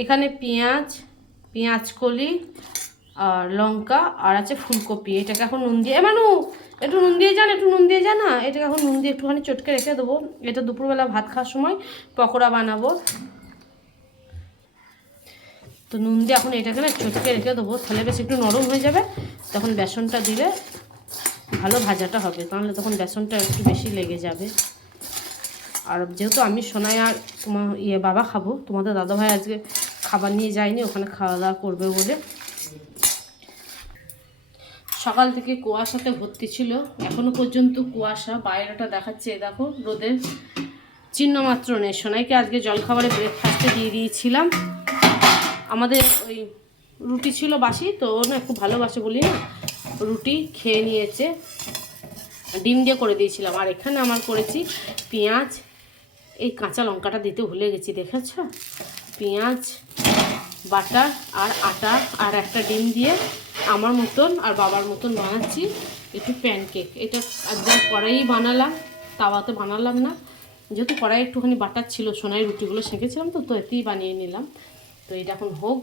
এখানে পেঁয়াজ কলি আর লঙ্কা আর আছে ফুলকপি। এটাকে এখন নুন দিয়ে একটু নুন দিয়ে যান না। এটাকে এখন নুন দিয়ে একটুখানি চটকে রেখে দেবো। এটা দুপুরবেলা ভাত খাওয়ার সময় পকোড়া বানাবো। তো নুন দিয়ে এখন এটাকে না চটকে রেখে দেবো, তাহলে বেশ একটু নরম হয়ে যাবে। তখন বেসনটা দিলে ভালো ভাজাটা হবে, তাহলে তখন বেসনটা একটু বেশি লেগে যাবে। আর যেহেতু আমি সোনাই আর তোমার বাবা খাবো, তোমাদের দাদাভাই আজকে খাবার নিয়ে যায়নি, ওখানে খাওয়া দাওয়া করবে বলে। সকাল থেকে কুয়াশাতে ভর্তি ছিল, এখনো পর্যন্ত কুয়াশা। বাইরেটা দেখাচ্ছে, দেখো রোদের চিহ্ন মাত্র নেই। সোনাইকে আজকে জলখাবারে ব্রেকফাস্টে দিয়ে দিয়েছিলাম। আমাদের ওই রুটি ছিল বাসি, তো ও না খুব ভালোবাসে বলি না, রুটি খেয়ে নিয়েছে। ডিম দিয়ে করে দিয়েছিলাম। আর এখানে আমার করেছি পেঁয়াজ, এই কাঁচা লঙ্কাটা দিতে ভুলে গেছি, দেখেছ? পেঁয়াজ বাটা আর আটা আর একটা ডিম দিয়ে আমার মতন আর বাবার মতন বানাচ্ছি একটু প্যানকেক। এটা একদম কড়াই বানালাম, তাওয়াতে বানালাম না, যেহেতু কড়াই একটুখানি বাটার ছিল। সোনাই রুটিগুলো সেঁকেছিলাম, তো এতেই বানিয়ে নিলাম। তো এটা এখন হোক।